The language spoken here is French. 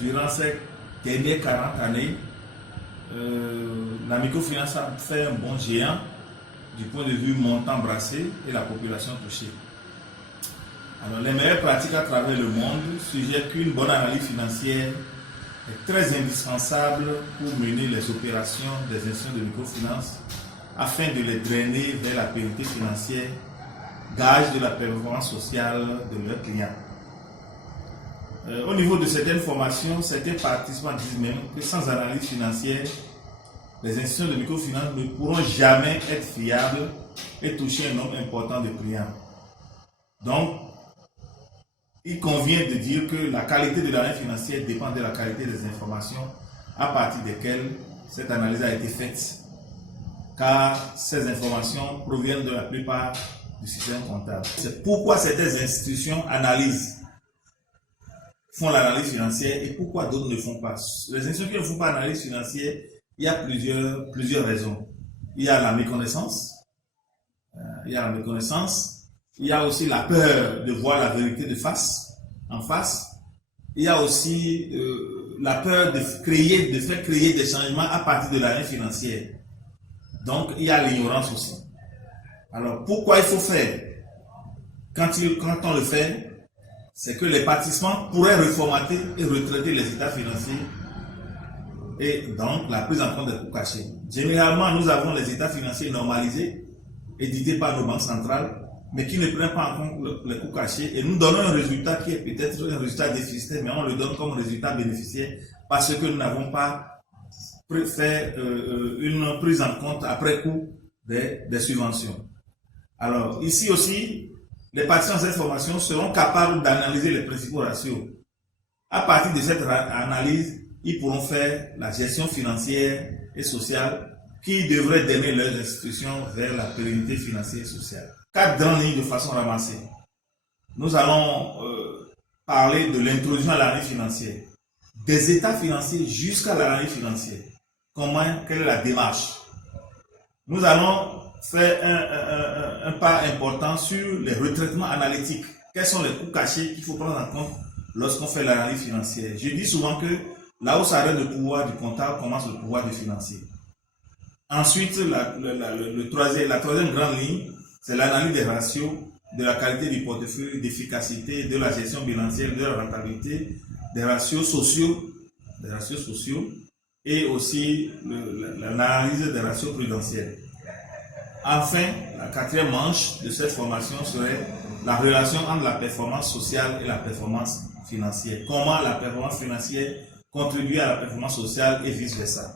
Durant ces dernières 40 années, la microfinance a fait un bond géant du point de vue montant brassé et la population touchée. Alors, les meilleures pratiques à travers le monde suggèrent qu'une bonne analyse financière est très indispensable pour mener les opérations des institutions de microfinance afin de les drainer vers la pérennité financière, gage de la performance sociale de leurs clients. Au niveau de certaines formations, certains participants disent même que sans analyse financière, les institutions de microfinance ne pourront jamais être fiables et toucher un nombre important de clients. Donc, il convient de dire que la qualité de l'analyse financière dépend de la qualité des informations à partir desquelles cette analyse a été faite, car ces informations proviennent de la plupart du système comptable. C'est pourquoi certaines institutions font l'analyse financière et pourquoi d'autres ne font pas. Les institutions qui ne font pas l'analyse financière, il y a plusieurs raisons. Il y a la méconnaissance, il y a aussi la peur de voir la vérité en face. Il y a aussi la peur de faire créer des changements à partir de l'analyse financière. Donc, il y a l'ignorance aussi. Alors, pourquoi il faut faire? Quand on le fait, c'est que les participants pourraient reformater et retraiter les états financiers et donc la prise en compte des coûts cachés. Généralement, nous avons les états financiers normalisés, édités par nos banques centrales, mais qui ne prennent pas en compte les coûts cachés et nous donnons un résultat qui est peut-être un résultat déficitaire, mais on le donne comme résultat bénéficiaire parce que nous n'avons pas fait une prise en compte après coup des subventions. Alors, ici aussi, les participants de cette formation seront capables d'analyser les principaux ratios. À partir de cette analyse, ils pourront faire la gestion financière et sociale qui devrait démarrer leurs institutions vers la pérennité financière et sociale. 4 grandes lignes de façon ramassée. Nous allons parler de l'introduction à l'analyse financière, des états financiers jusqu'à l'analyse financière. Quelle est la démarche? Nous allons faire un pas important sur les retraitements analytiques. Quels sont les coûts cachés qu'il faut prendre en compte lorsqu'on fait l'analyse financière? Je dis souvent que là où s'arrête le pouvoir du comptable, commence le pouvoir du financier. Ensuite, la troisième grande ligne, c'est l'analyse des ratios, de la qualité du portefeuille, d'efficacité, de la gestion bilancielle, de la rentabilité, des ratios sociaux et aussi l'analyse des ratios prudentiels. Enfin, la 4e manche de cette formation serait la relation entre la performance sociale et la performance financière. Comment la performance financière contribue à la performance sociale et vice-versa.